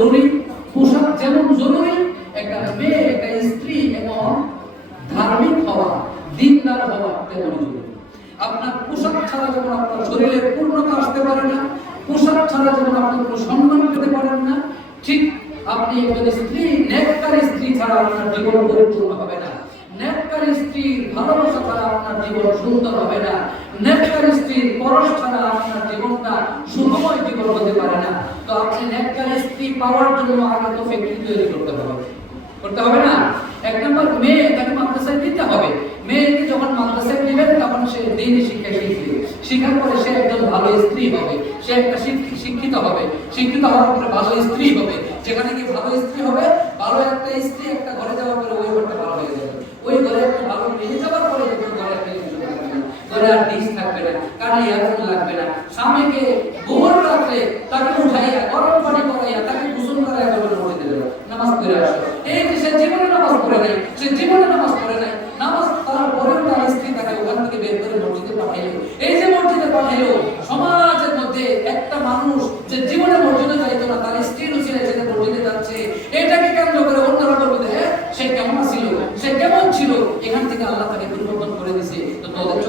জরুরি, পোশাক যেমন জরুরি, একটা মেয়ে, একটা স্ত্রী এবং ধার্মিক হওয়া, দিনদার হওয়া তেমন জরুরি। আপনার পোশাক ছাড়া যেমন আপনার শরীরে পূর্ণতা আসতে পারে না, পোশাক ছাড়া যেমন আপনি কোনো সম্মান পেতে পারেন না, ঠিক আপনি একজন স্ত্রী, নেককার স্ত্রী ছাড়া আপনার জীবন পরিপূর্ণ হবে না। নেককার স্ত্রীর ভালোবাসা ছাড়া আপনার জীবন সুন্দর হবে না। ভালো একটা শিক্ষিত হবে। শিক্ষিত ভালো স্ত্রী হবে। যেখানে কি ভালো স্ত্রী হবে, ভালো একটা স্ত্রী একটা ঘরে যাওয়ার পরে ওই ঘরটা ভালো হয়ে যাবে। ওই ঘরে একটা ভালো মেয়ে যাওয়ার পরে ঘরে একটা ঘরে আর ডিশ থাকবে না, কানে ইয়ারফোন লাগবে না। স্বামীকে গোবর রাখলে তাকে উঠাইয়া, গরম পানি করাইয়া তাকে গোসল করাইয়া বলে উঠে দেবে। নামাজ পড়ে আসো। এই যে সে জীবনে নামাজ পড়ে নাই, সে জীবনে নামাজ পড়ে নাই, নামাজ তার পরেও তার স্ত্রী তাকে ওখান থেকে বের করে মসজিদে পাঠাইলো। এই যে মসজিদে পাঠাইলো, সমাজের মধ্যে একটা মানুষ যে জীবনে মসজিদে যাইতো না, তার স্ত্রীর উচিলে যেতে মসজিদে যাচ্ছে এটাকে কেন্দ্র করে অন্যরা বলবে হ্যাঁ সে কেমন ছিল সে কেমন ছিল এখান থেকে আল্লাহ তাকে পরিবর্তন করে দিছে তো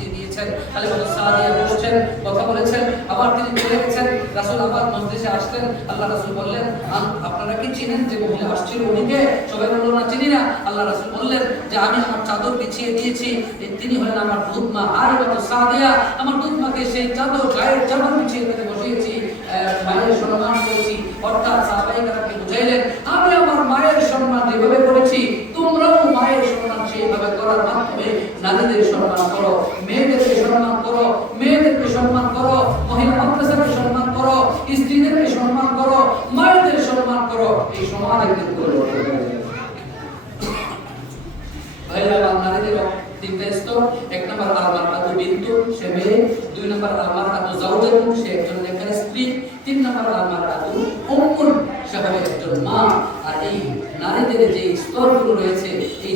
দিয়েছেন হালিমাতুস সাদিয়া বসছেন কথা বলেছেন, আবার তিনি চলে গেছেন, রাসূল আবার মসজিদে আসলেন, আল্লাহ রাসূল বললেন আপনারা কি চিনেন যে মহিলা আসছিল উনিকে? সবাই বলল, না, চিনি না। আল্লাহ রাসূল বললেন, যে আমি আমার চাদর বিছিয়ে দিয়েছি তিনি হলেন আমার দুধ আর হালিমাতুস সাদিয়া, আমার দুধ মাকে সেই চাদর, গায়ের চাদর বিছিয়ে দিতে বসিয়েছি আহ, মায়ের সম্মান করেছি অর্থাৎ সাহাবাহিকরাকে বুঝাইলেন আমি আমার মায়ের সম্মান যেভাবে করেছি তোমরাও মায়ের সম্মান সেইভাবে করার মাধ্যমে নারীদের সম্মান করো, মেয়েদেরকে সম্মান করো, মেয়েদেরকে সম্মান করো, মহিলা মাদ্রাসাকে সম্মান করো, স্ত্রীদেরকে সম্মান করো মায়েদের সম্মান করো, এই ভাইরা, আমার নারীদের স্তর আর এই স্তরগুলো রয়েছে, এই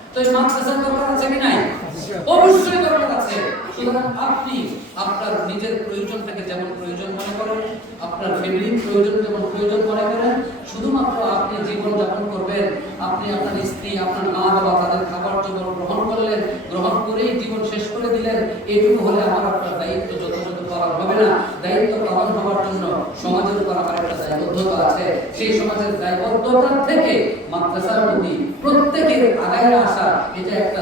তো মাদ্রাসার দরকার আছে কি নাই? অবশ্যই দরকার আছে। সুতরাং আপনি আপনার নিজের প্রয়োজনটাকে যেমন প্রয়োজন মনে করেন, আপনার ফ্যামিলির প্রয়োজন যেমন প্রয়োজন মনে করেন, শুধুমাত্র আপনি জীবন যাপন করবেন, আপনি আপনার স্ত্রী, আপনার মা বাবা তাদের খাবার জন্য গ্রহণ করলেন, গ্রহণ করেই জীবন শেষ করে দিলেন, এটুকু হলে আমার আপনার দায়িত্ব যথাযথ পালন হবে না। দায়িত্ব পালন হওয়ার জন্য সমাজের উপর সেই সমাজের দায়বদ্ধতা থেকে মাদ্রাসার প্রতি প্রত্যেকের আগায় আসা এটা একটা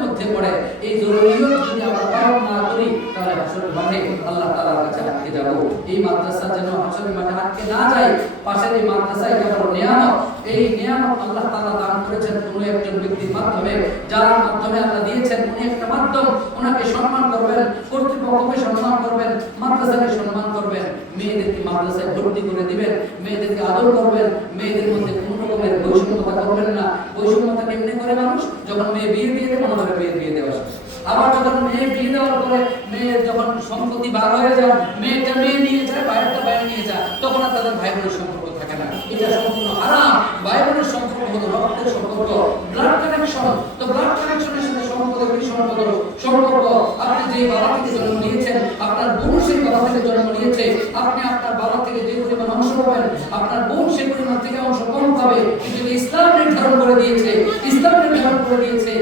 মধ্যে পড়ে। এই জরুরিয়ত যদি আমরা পালন না করি, তাহলে হাসরের মাঠে আল্লাহ তাআলার কাছে আটকে যাব। এই মাদ্রাসা যেন হাসরের মাঠে আটকে না যায়, পাশের এই মাদ্রাসা এটা বড় নিয়ামত। এই নিয়ামত আল্লাহ তাআলা দান করেছেন কোনো একজন ব্যক্তির মাধ্যমে। যার মাধ্যমে আল্লাহ দিয়েছেন উনি একটা মাধ্যম। ওনাকে সম্মান করবেন, কর্তৃপক্ষকে সম্মান করবেন, মাদ্রাসাকে সম্মান করবেন। মেয়েদেরকে মাদ্রাসায় ভর্তি করে দিবেন, মেয়েদেরকে আদর করবেন। মেয়েদের মধ্যে কোনো রকমের বৈষম্যতা করবেন না। বৈষম্যতা কেমনে করে মানুষ? যখন মেয়ে বিয়ে দিয়ে দেবে মনে করে বিয়ে দেওয়া আবার যখন মেয়ে বিয়ে দেওয়ার পরে মেয়ে যখন সম্পত্তি বার হয়ে যায়, মেয়েটা মেয়ে নিয়ে যায় বাইরেটা বাইরে নিয়ে যায়, তখন আর তাদের ভাই বোনের সম্পর্ক থাকে না। এটা সম্পূর্ণ আরাম ভাই বোনের সম্পর্ক হলো রক্তের সম্পর্ক। ব্লাড কানেকশন তো ব্লাড কানেকশনের সাথে সম্পর্ক সম্পর্ক? সম্পর্ক, আপনি যে বাবা থেকে জন্ম নিয়েছেন, আপনার বোন সেই বাবা থেকে জন্ম নিয়েছে, আপনি আপনার বাবা থেকে যে পরিমাণ অংশ পাবেন, আপনার বোন সেই পরিমাণ থেকে অংশ কম পাবে। কিন্তু ইসলাম নির্ধারণ করে দিয়েছে, ইসলাম নির্ধারণ করে দিয়েছে